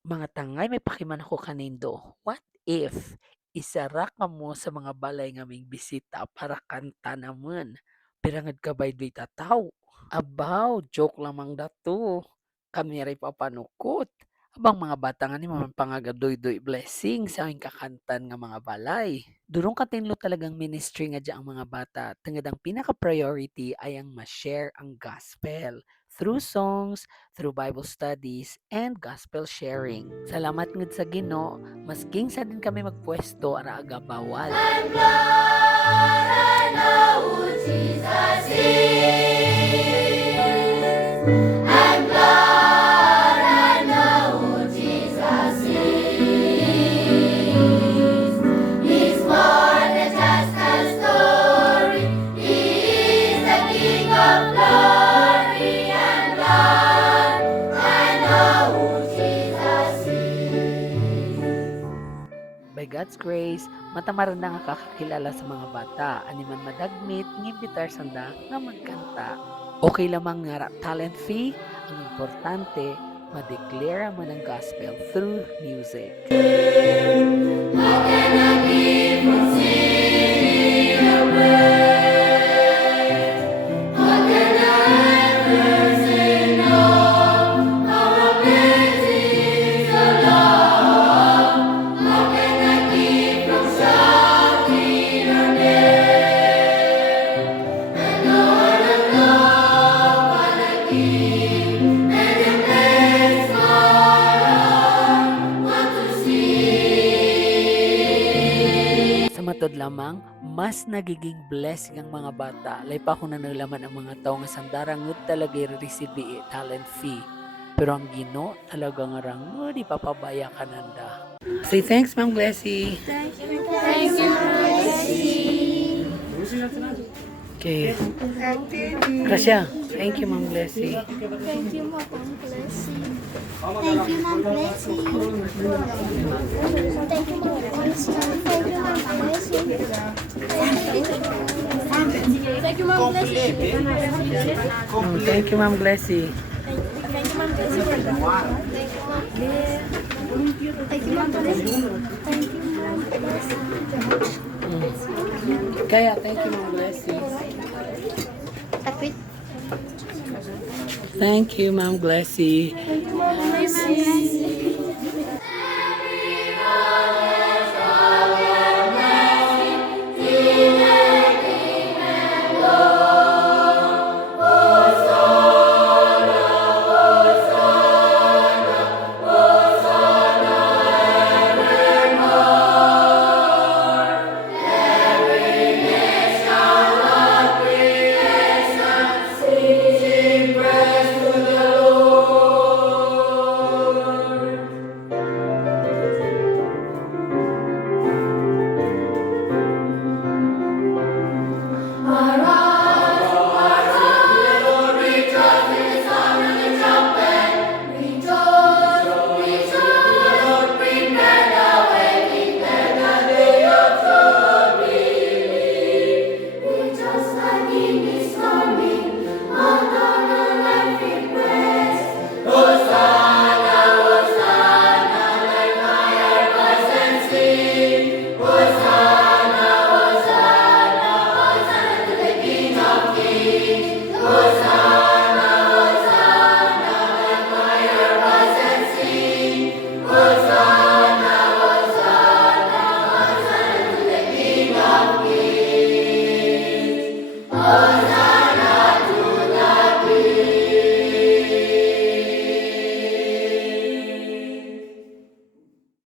Mga tangay may pakiman ako kanindo. What if isara kamo sa mga balay nga may bisita para kanta naman? Pirangad ka ba'y do'y tataw? Abaw, joke lamang dato. Kami ray papanukot. Abang mga bata nga ni man pangagadoy-doy blessing sa aming kakantan nga mga balay. Durong katinlo talagang ministry nga ang mga bata. Tungod ang pinaka-priority ay ang ma-share ang gospel through songs, through Bible studies, and gospel sharing. Salamat ngud sa Ginoo, masking sa din kami magpwesto ara aga bawal. By God's grace, matamaran na nga kakakilala sa mga bata, animan madagmit, ngimbitar sanda nga magkanta. Okay lamang nga talent fee, ang importante, ma-declare mo ng gospel through music. Sa matod lamang, mas nagiging blessing ang mga bata. Lay pa kung nanalaman ang mga tao nga sandarang ngud talaga i-receive talent fee. Pero ang Ginoo talaga nga rangod ipapabaya kananda. Say thanks, Ma'am Glessy. Okay. Gracia, thank you, Ma'am Glessy. Thank you, Mom Blessing. Thank you, Mom Blessing. Thank you, Mom Blessing. Thank you, Mom Blessing. Thank you, Mom Blessing. Thank you, Ma'am Glessy. Thank you, Mom Blessing. Thank you, Mom Blessing. Thank you, Mom Blessing. Kaya, thank you, Ma'am Glessy. Tapit. Thank you, Ma'am Glessy. Thank you, Mom Blessing. Hosanna!